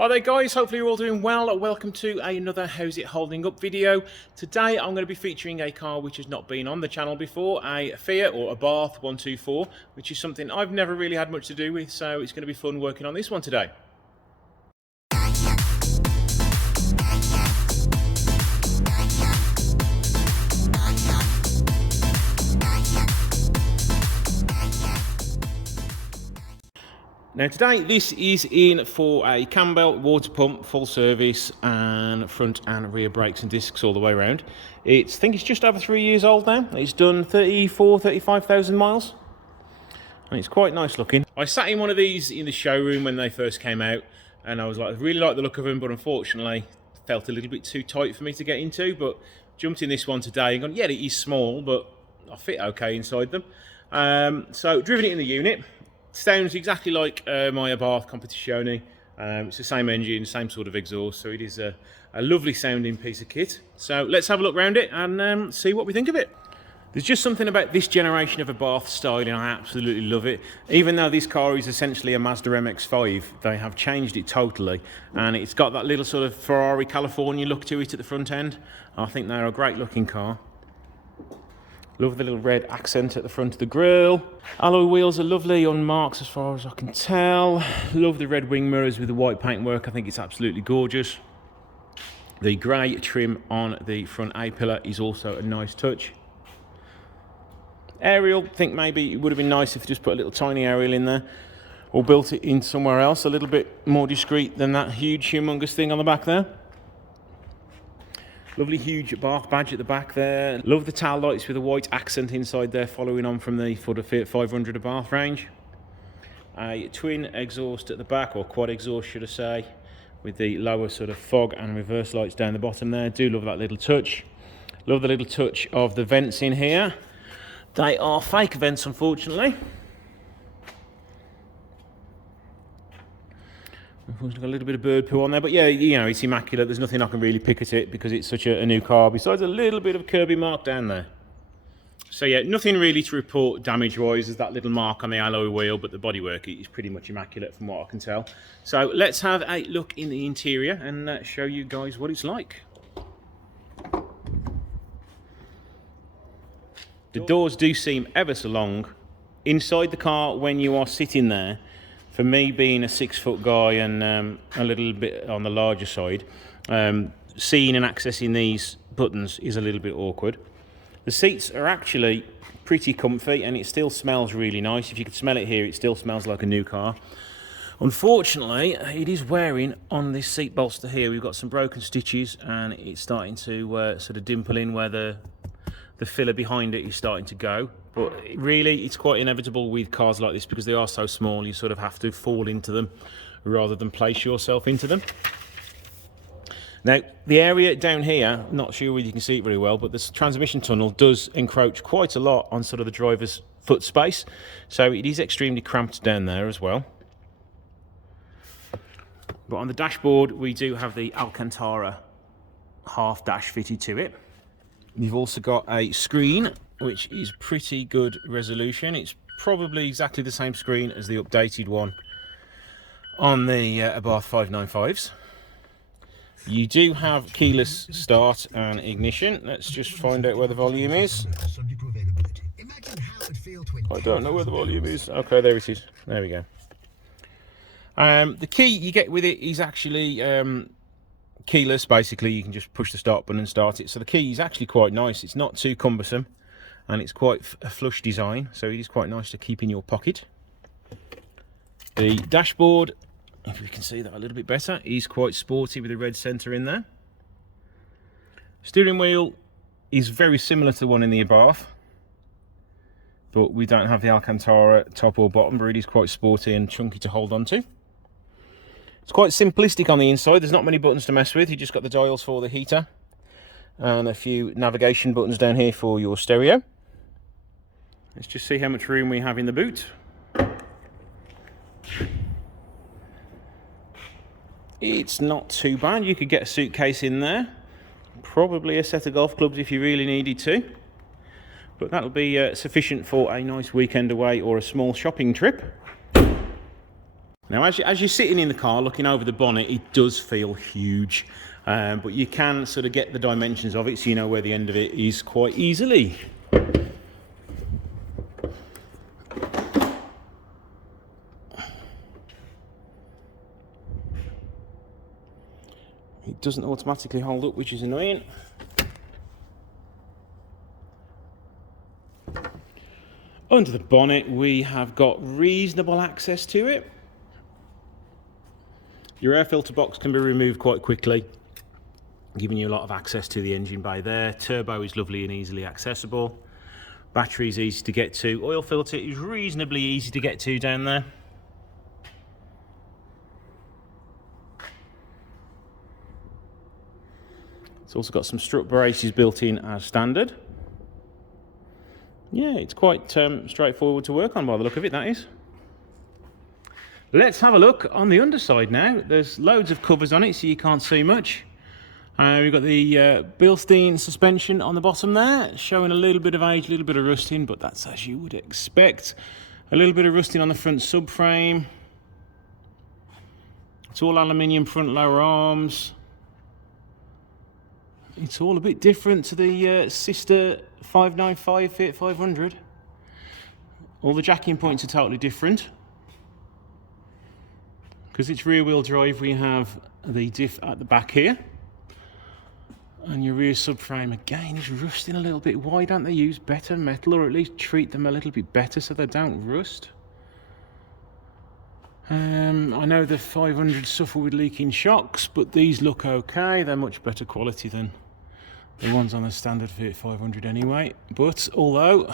Hi there guys, hopefully you're all doing well. Welcome to another How's It Holding Up video. Today I'm going to be featuring a car which has not been on the channel before, a Fiat or Abarth 124, which is something I've never really had much to do with, so it's going to be fun working on this one today. Now today this is in for a cam belt, water pump, full service and front and rear brakes and discs all the way around. I think it's just over 3 years old now. It's done 35,000 miles and it's quite nice looking. I sat in one of these in the showroom when they first came out and I was like, I really like the look of them, but unfortunately felt a little bit too tight for me to get into, but jumped in this one today and gone, yeah, it is small, but I fit okay inside them. So driven it in the unit. Sounds exactly like my Abarth Competizione. It's the same engine, same sort of exhaust, so it is a lovely sounding piece of kit. So let's have a look around it and see what we think of it. There's just something about this generation of Abarth styling, I absolutely love it. Even though this car is essentially a Mazda MX-5, they have changed it totally, and it's got that little sort of Ferrari California look to it at the front end. I think they're a great looking car. Love the little red accent at the front of the grille. Alloy wheels are lovely, unmarked as far as I can tell. Love the red wing mirrors with the white paintwork. I think it's absolutely gorgeous. The grey trim on the front A-pillar is also a nice touch. Aerial, I think maybe it would have been nice if they just put a little tiny aerial in there or built it in somewhere else, a little bit more discreet than that huge, humongous thing on the back there. Lovely huge Abarth badge at the back there. Love the tail lights with a white accent inside there, following on from the Fiat 500 Abarth range. A twin exhaust at the back, or quad exhaust should I say, with the lower sort of fog and reverse lights down the bottom there. Do love that little touch. Love the little touch of the vents in here. They are fake vents, unfortunately. Got a little bit of bird poo on there, but yeah, you know, it's immaculate. There's nothing I can really pick at it because it's such a new car, besides a little bit of Kirby mark down there. So yeah, nothing really to report damage-wise. There's that little mark on the alloy wheel, but the bodywork is pretty much immaculate from what I can tell. So let's have a look in the interior and show you guys what it's like. The doors do seem ever so long. Inside the car, when you are sitting there, for me, being a 6-foot guy and a little bit on the larger side, seeing and accessing these buttons is a little bit awkward. The seats are actually pretty comfy and it still smells really nice. If you could smell it here, it still smells like a new car. Unfortunately, it is wearing on this seat bolster here. We've got some broken stitches and it's starting to sort of dimple in where the filler behind it is starting to go. But really, it's quite inevitable with cars like this because they are so small, you sort of have to fall into them rather than place yourself into them. Now, the area down here, not sure whether you can see it very well, but this transmission tunnel does encroach quite a lot on sort of the driver's foot space. So it is extremely cramped down there as well. But on the dashboard, we do have the Alcantara half dash fitted to it. We've also got a screen, which is pretty good resolution. It's probably exactly the same screen as the updated one on the Abarth 595s. You do have keyless start and ignition. Let's just find out where the volume is. I don't know where the volume is. Okay, there it is. There we go. The key you get with it is actually keyless. Basically, you can just push the start button and start it. So the key is actually quite nice. It's not too cumbersome and it's quite a flush design, so it is quite nice to keep in your pocket. The dashboard, if we can see that a little bit better, is quite sporty with the red centre in there. Steering wheel is very similar to the one in the Abarth, but we don't have the Alcantara top or bottom, but it is quite sporty and chunky to hold on to. It's quite simplistic on the inside. There's not many buttons to mess with. You just got the dials for the heater and a few navigation buttons down here for your stereo. Let's just see how much room we have in the boot. It's not too bad. You could get a suitcase in there. Probably a set of golf clubs if you really needed to. But that'll be sufficient for a nice weekend away or a small shopping trip. Now, as you're sitting in the car looking over the bonnet, it does feel huge, but you can sort of get the dimensions of it so you know where the end of it is quite easily. It doesn't automatically hold up, which is annoying. Under the bonnet, we have got reasonable access to it. Your air filter box can be removed quite quickly, giving you a lot of access to the engine bay there. Turbo is lovely and easily accessible. Battery is easy to get to. Oil filter is reasonably easy to get to down there. It's also got some strut braces built in as standard. Yeah, it's quite straightforward to work on by the look of it, that is. Let's have a look on the underside now. There's loads of covers on it, so you can't see much. We've got the Bilstein suspension on the bottom there, showing a little bit of age, a little bit of rusting, but that's as you would expect. A little bit of rusting on the front subframe. It's all aluminium front lower arms. It's all a bit different to the sister 595 Fiat 500. All the jacking points are totally different. Because it's rear wheel drive, we have the diff at the back here. And your rear subframe again is rusting a little bit. Why don't they use better metal, or at least treat them a little bit better so they don't rust? I know the 500 suffer with leaking shocks, but these look okay. They're much better quality than the ones on the standard Fiat 500 anyway. But although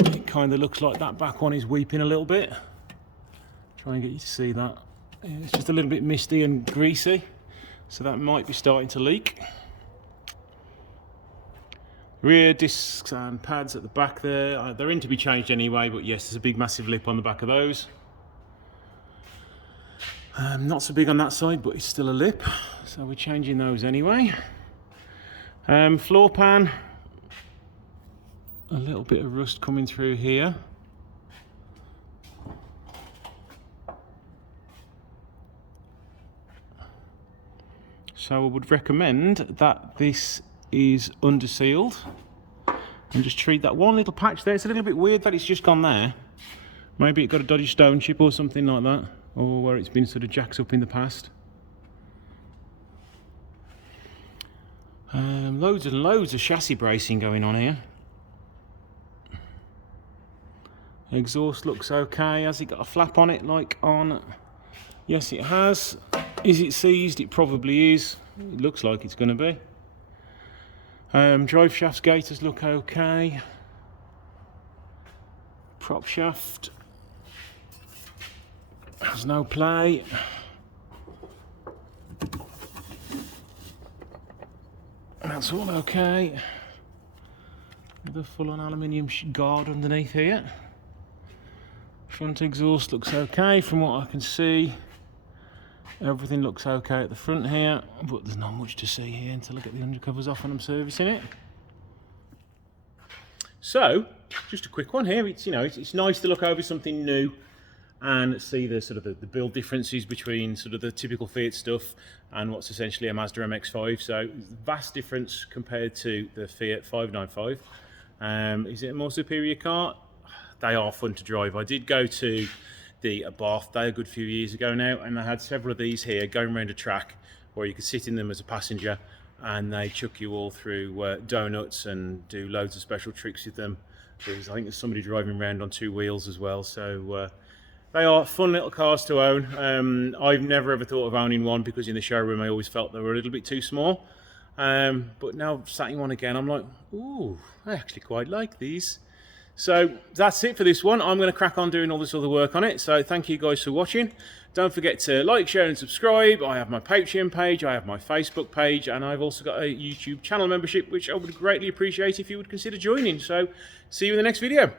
it kind of looks like that back one is weeping a little bit. Try and get you to see that. It's just a little bit misty and greasy, so that might be starting to leak. Rear discs and pads at the back there, they're in to be changed anyway, but yes, there's a big massive lip on the back of those. Not so big on that side, but it's still a lip, so we're changing those anyway. Floor pan, a little bit of rust coming through here. So I would recommend that this is under sealed and just treat that one little patch there. It's a little bit weird that it's just gone there. Maybe it got a dodgy stone chip or something like that, or where it's been sort of jacked up in the past. Loads and loads of chassis bracing going on here. Exhaust looks okay. Has it got a flap on it like on? Yes, it has. Is it seized? It probably is. It looks like it's going to be. Drive shaft's gaiters look okay. Prop shaft has no play. That's all okay. The full-on aluminium guard underneath here. Front exhaust looks okay from what I can see. Everything looks okay at the front here, but there's not much to see here until I get the undercovers off and I'm servicing it. So, just a quick one here. It's, you know, it's nice to look over something new and see the sort of the build differences between sort of the typical Fiat stuff and what's essentially a Mazda MX-5. So, vast difference compared to the Fiat 595. Is it a more superior car? They are fun to drive. I did go to the Abarth a good few years ago now, and I had several of these here going around a track where you could sit in them as a passenger and they chuck you all through donuts and do loads of special tricks with them. I think there's somebody driving around on two wheels as well, so they are fun little cars to own. I've never ever thought of owning one because in the showroom I always felt they were a little bit too small, but now sat in one again I'm like, ooh, I actually quite like these. So that's it for this one. I'm going to crack on doing all this other work on it. So thank you guys for watching. Don't forget to like, share and subscribe. I have my Patreon page, I have my Facebook page, and I've also got a YouTube channel membership, which I would greatly appreciate if you would consider joining. So see you in the next video.